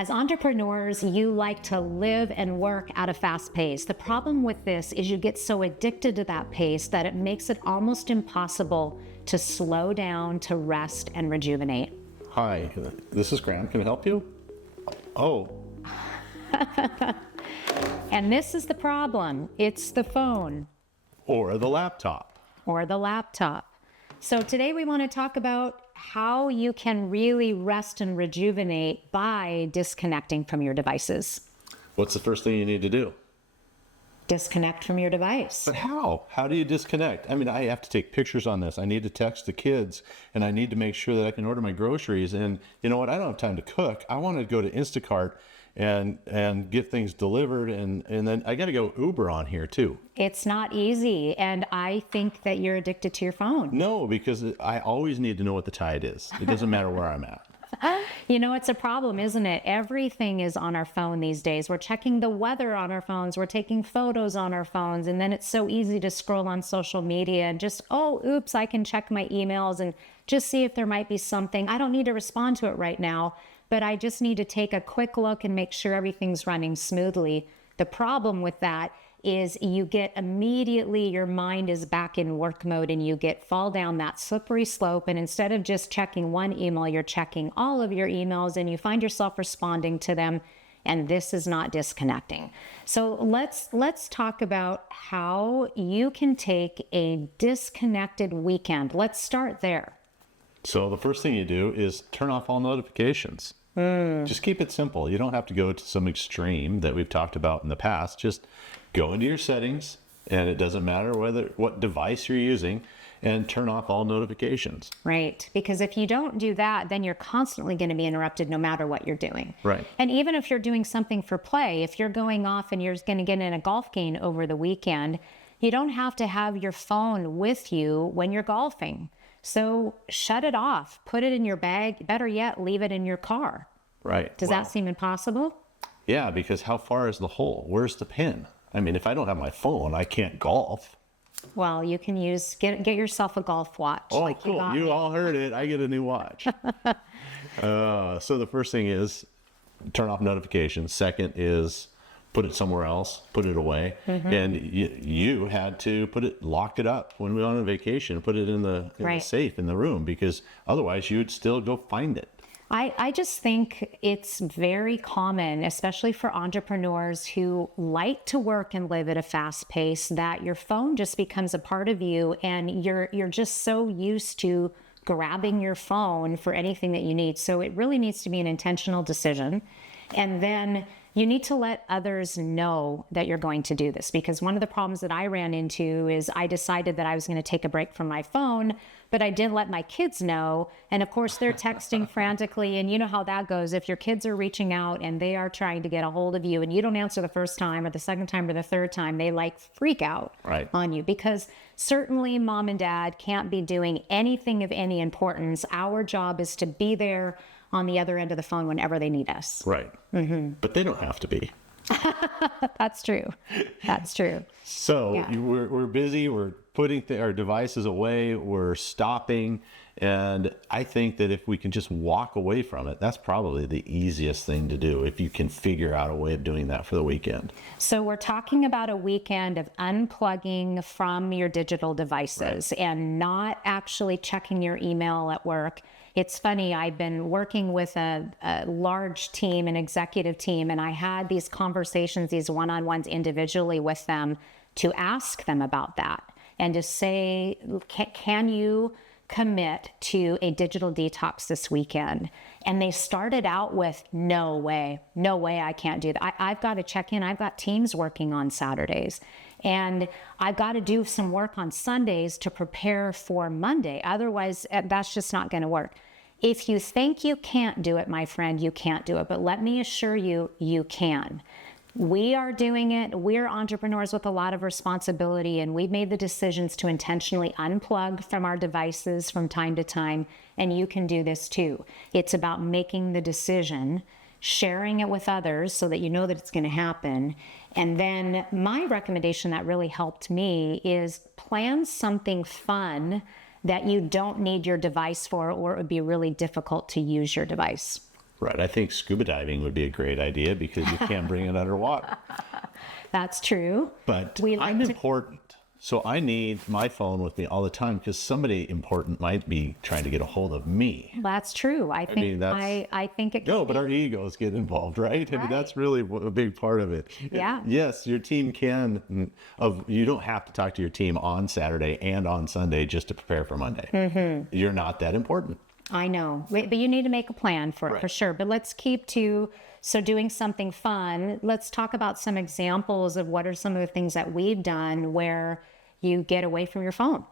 As entrepreneurs, you like to live and work at a fast pace. The problem with this is you get so addicted to that pace that it makes it almost impossible to slow down, to rest, and rejuvenate. Hi, this is Graham. Can I help you? Oh. And this is the problem. It's the phone. Or the laptop. Or the laptop. So today we want to talk about how you can really rest and rejuvenate by disconnecting from your devices. What's the first thing you need to do? Disconnect from your device. But how? How do you disconnect? I mean, I have to take pictures on this. I need to text the kids, and I need to make sure that I can order my groceries. And you know what? I don't have time to cook. I want to go to Instacart and get things delivered, and then I got to go Uber on here too. It's not easy, and I think that you're addicted to your phone. No, because I always need to know what the tide is. It doesn't matter where I'm at. You know, it's a problem, isn't it? Everything is on our phone these days. We're checking the weather on our phones. We're taking photos on our phones. And then it's so easy to scroll on social media and just, oh, oops, I can check my emails and just see if there might be something. I don't need to respond to it right now, but I just need to take a quick look and make sure everything's running smoothly. The problem with that is you get immediately, your mind is back in work mode and you fall down that slippery slope. And instead of just checking one email, you're checking all of your emails and you find yourself responding to them. And this is not disconnecting. So let's talk about how you can take a disconnected weekend. Let's start there. So the first thing you do is turn off all notifications. Just keep it simple. You don't have to go to some extreme that we've talked about in the past. Just go into your settings, and it doesn't matter what device you're using, and turn off all notifications. Right. Because if you don't do that, then you're constantly going to be interrupted no matter what you're doing. Right. And even if you're doing something for play, if you're going off and you're going to get in a golf game over the weekend, you don't have to have your phone with you when you're golfing. So shut it off, put it in your bag, better yet, leave it in your car. Right. Does that seem impossible? Yeah, because how far is the hole? Where's the pin? I mean, if I don't have my phone, I can't golf. Well, you can get yourself a golf watch. Oh, cool. You all heard it. I get a new watch. So the first thing is turn off notifications. Second is put it somewhere else, put it away. And you had to locked it up when we went on vacation, put it in the safe in the room, because otherwise you'd still go find it. I just think it's very common, especially for entrepreneurs who like to work and live at a fast pace, that your phone just becomes a part of you, and you're just so used to grabbing your phone for anything that you need. So it really needs to be an intentional decision. And then you need to let others know that you're going to do this, because one of the problems that I ran into is I decided that I was going to take a break from my phone, but I didn't let my kids know. And of course, they're texting frantically. And you know how that goes. If your kids are reaching out and they are trying to get a hold of you and you don't answer the first time or the second time or the third time, they freak out on you, because certainly mom and dad can't be doing anything of any importance. Our job is to be there on the other end of the phone whenever they need us. Right. But they don't have to be. That's true. That's true. So we're busy. We're putting our devices away. We're stopping. And I think that if we can just walk away from it, that's probably the easiest thing to do, if you can figure out a way of doing that for the weekend. So we're talking about a weekend of unplugging from your digital devices and not actually checking your email at work. It's funny, I've been working with a large team, an executive team, and I had these conversations, these one-on-ones individually with them, to ask them about that and to say, can you commit to a digital detox this weekend? And they started out with, no way I can't do that. I've got to check in. I've got teams working on Saturdays, and I've got to do some work on Sundays to prepare for Monday. Otherwise, that's just not going to work. If you think you can't do it, my friend, you can't do it. But let me assure you, you can. We are doing it. We're entrepreneurs with a lot of responsibility, and we've made the decisions to intentionally unplug from our devices from time to time, and you can do this too. It's about making the decision, sharing it with others so that you know that it's going to happen. And then my recommendation that really helped me is plan something fun that you don't need your device for, or it would be really difficult to use your device. Right. I think scuba diving would be a great idea because you can't bring it underwater. That's true. But We like I'm to- important. So I need my phone with me all the time because somebody important might be trying to get a hold of me. That's true. I think mean, that's- I think it No, but our egos get involved, right? I mean, that's really a big part of it. Yeah. Yes, your team can. You don't have to talk to your team on Saturday and on Sunday just to prepare for Monday. Mm-hmm. You're not that important. I know, but you need to make a plan for it for sure. But let's keep to, so doing something fun. Let's talk about some examples of what are some of the things that we've done where you get away from your phone.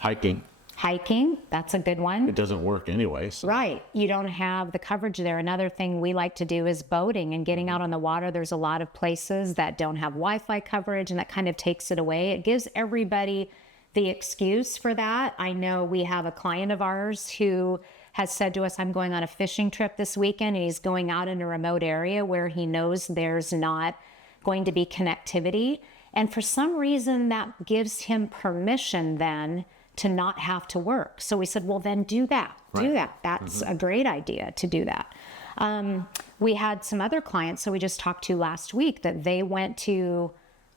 Hiking. Hiking, that's a good one. It doesn't work anyway. So. Right. You don't have the coverage there. Another thing we like to do is boating and getting out on the water. There's a lot of places that don't have Wi-Fi coverage, and that kind of takes it away. It gives everybody the excuse for that. I know we have a client of ours who has said to us, I'm going on a fishing trip this weekend, and he's going out in a remote area where he knows there's not going to be connectivity. And for some reason, that gives him permission then to not have to work. So we said, well, then do that. Do that. That's a great idea to do that. We had some other clients, so we just talked to last week, that they went to,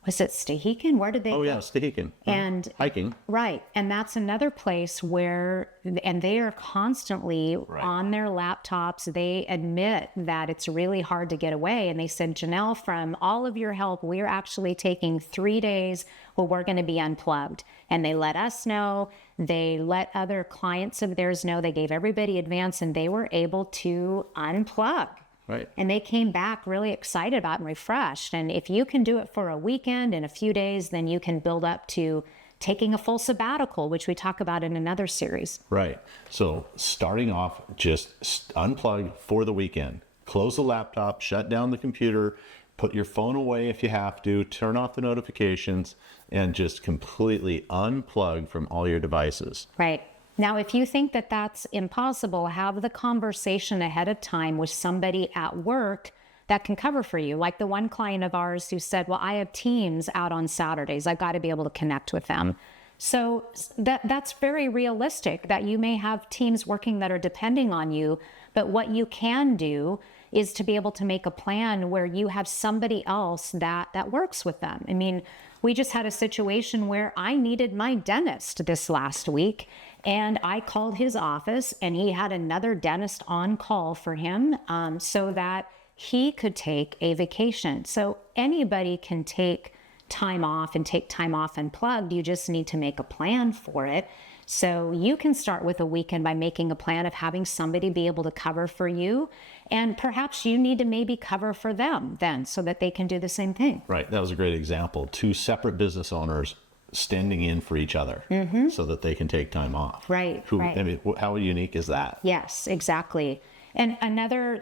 was it Stehekin? Where did they Oh, go? yeah, Stehekin. And hiking. Right. And that's another place where, and they are constantly on their laptops. They admit that it's really hard to get away. And they said, Janelle, from all of your help, we're actually taking 3 days where we're going to be unplugged. And they let us know. They let other clients of theirs know. They gave everybody advance, and they were able to unplug. Right. And they came back really excited about and refreshed. And if you can do it for a weekend and a few days, then you can build up to taking a full sabbatical, which we talk about in another series. Right. So starting off, just unplug for the weekend. Close the laptop, shut down the computer, put your phone away if you have to, turn off the notifications, and just completely unplug from all your devices. Right. Now, if you think that that's impossible, have the conversation ahead of time with somebody at work that can cover for you. Like the one client of ours who said, well, I have teams out on Saturdays. I've got to be able to connect with them. So that's very realistic, that you may have teams working that are depending on you. But what you can do is to be able to make a plan where you have somebody else that works with them. I mean, we just had a situation where I needed my dentist this last week, and I called his office, and he had another dentist on call for him so that he could take a vacation. So anybody can take time off and take time off unplugged. You just need to make a plan for it. So you can start with a weekend by making a plan of having somebody be able to cover for you. And perhaps you need to maybe cover for them then so that they can do the same thing. Right. That was a great example. Two separate business owners standing in for each other so that they can take time off. Right. I mean, how unique is that? Yes, exactly. And another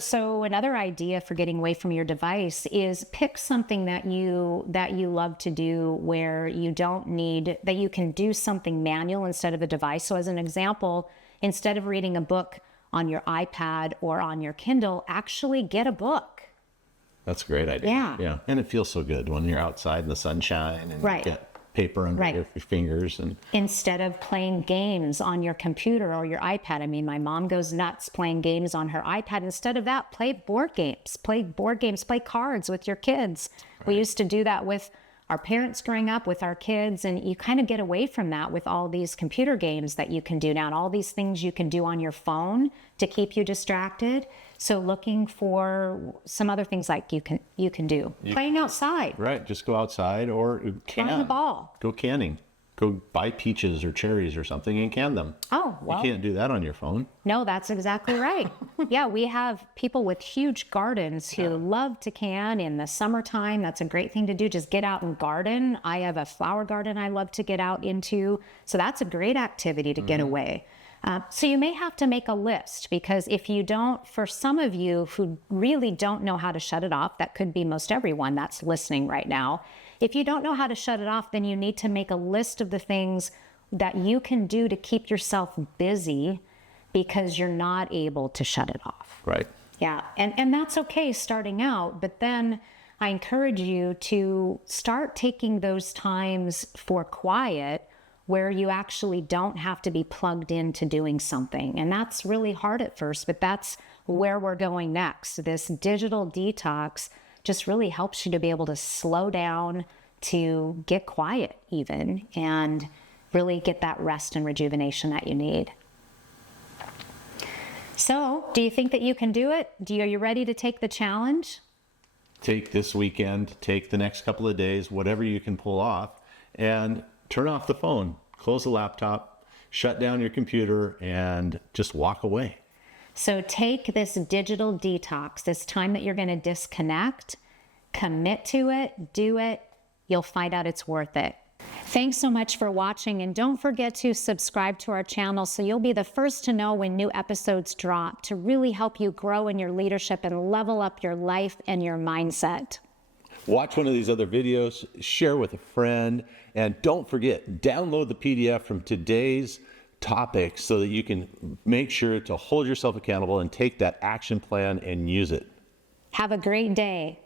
idea for getting away from your device is pick something that you love to do where you don't need, that you can do something manual instead of a device. So as an example, instead of reading a book on your iPad or on your Kindle, actually get a book. That's a great idea. Yeah. And it feels so good when you're outside in the sunshine and you get paper under your fingers. And instead of playing games on your computer or your iPad. I mean, my mom goes nuts playing games on her iPad. Instead of that, play board games, play cards with your kids. We used to do that with our parents growing up, with our kids, and you kind of get away from that with all these computer games that you can do now and all these things you can do on your phone to keep you distracted. So looking for some other things like you can do. Playing outside. Right. Just go outside or Throwing the ball. Go canning. Go buy peaches or cherries or something and can them. Oh, well. You can't do that on your phone. No, that's exactly right. Yeah, we have people with huge gardens who love to can in the summertime. That's a great thing to do. Just get out and garden. I have a flower garden I love to get out into. So that's a great activity to get away. So you may have to make a list, because if you don't, for some of you who really don't know how to shut it off, that could be most everyone that's listening right now. If you don't know how to shut it off, then you need to make a list of the things that you can do to keep yourself busy because you're not able to shut it off. Right. Yeah. And that's okay starting out, but then I encourage you to start taking those times for quiet where you actually don't have to be plugged into doing something. And that's really hard at first, but that's where we're going next. This digital detox just really helps you to be able to slow down, to get quiet even, and really get that rest and rejuvenation that you need. So, do you think that you can do it? Are you ready to take the challenge? Take this weekend, take the next couple of days, whatever you can pull off, and turn off the phone, close the laptop, shut down your computer, and just walk away. So take this digital detox, this time that you're going to disconnect, commit to it, do it. You'll find out it's worth it. Thanks so much for watching, and don't forget to subscribe to our channel so you'll be the first to know when new episodes drop, to really help you grow in your leadership and level up your life and your mindset. Watch one of these other videos, share with a friend, and don't forget, download the PDF from today's topic so that you can make sure to hold yourself accountable and take that action plan and use it. Have a great day.